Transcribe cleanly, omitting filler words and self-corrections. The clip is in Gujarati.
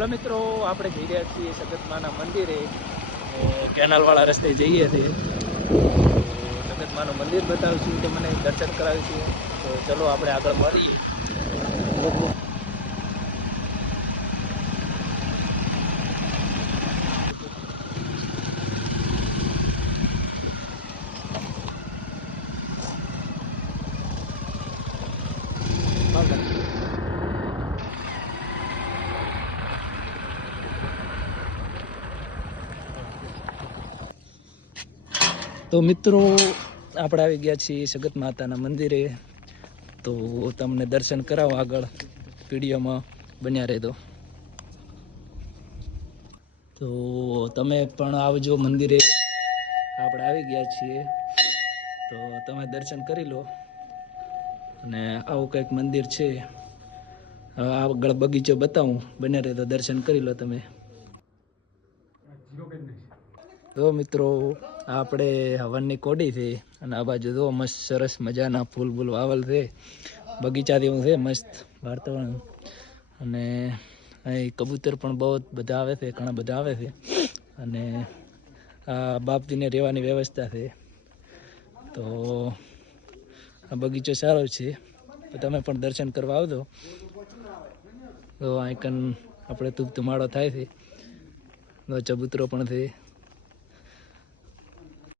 હેલો મિત્રો, આપણે જઈ રહ્યા છીએ સગતમાના મંદિરે. કેનાલવાળા રસ્તે જઈએ છીએ તો સગતમાનું મંદિર બતાવીશું, તો મને દર્શન કરાવીશું. તો ચલો આપણે આગળ મળીએ. તો મિત્રો, આપણે આવી ગયા છીએ સગત માતાના મંદિરે. તો તમને દર્શન કરાવો, આગળ વિડીયોમાં બન્યા રહેજો. તો તમે પણ આવજો મંદિરે. આપણે આવી ગયા છીએ, તો તમે દર્શન કરી લો. અને આવું કંઈક મંદિર છે. આગળ બગીચો બતાવું, બન્યા રહેજો, દર્શન કરી લો તમે. તો મિત્રો, આપણે હવનની કોડી છે અને આ બાજુ જો મસ્ત સરસ મજાના ફૂલ બૂલ વાવલ છે. બગીચા જેવું છે, મસ્ત વાતાવરણ. અને અહીં કબૂતર પણ બહુ બધા આવે છે, ઘણા બધા આવે છે. અને આ બાપજીને રહેવાની વ્યવસ્થા છે. તો આ બગીચો સારો છે, તો તમે પણ દર્શન કરવા આવજો. તો આઈકન આપણે ધૂપ ધુમાડો થાય છે, ચબૂતરો પણ છે.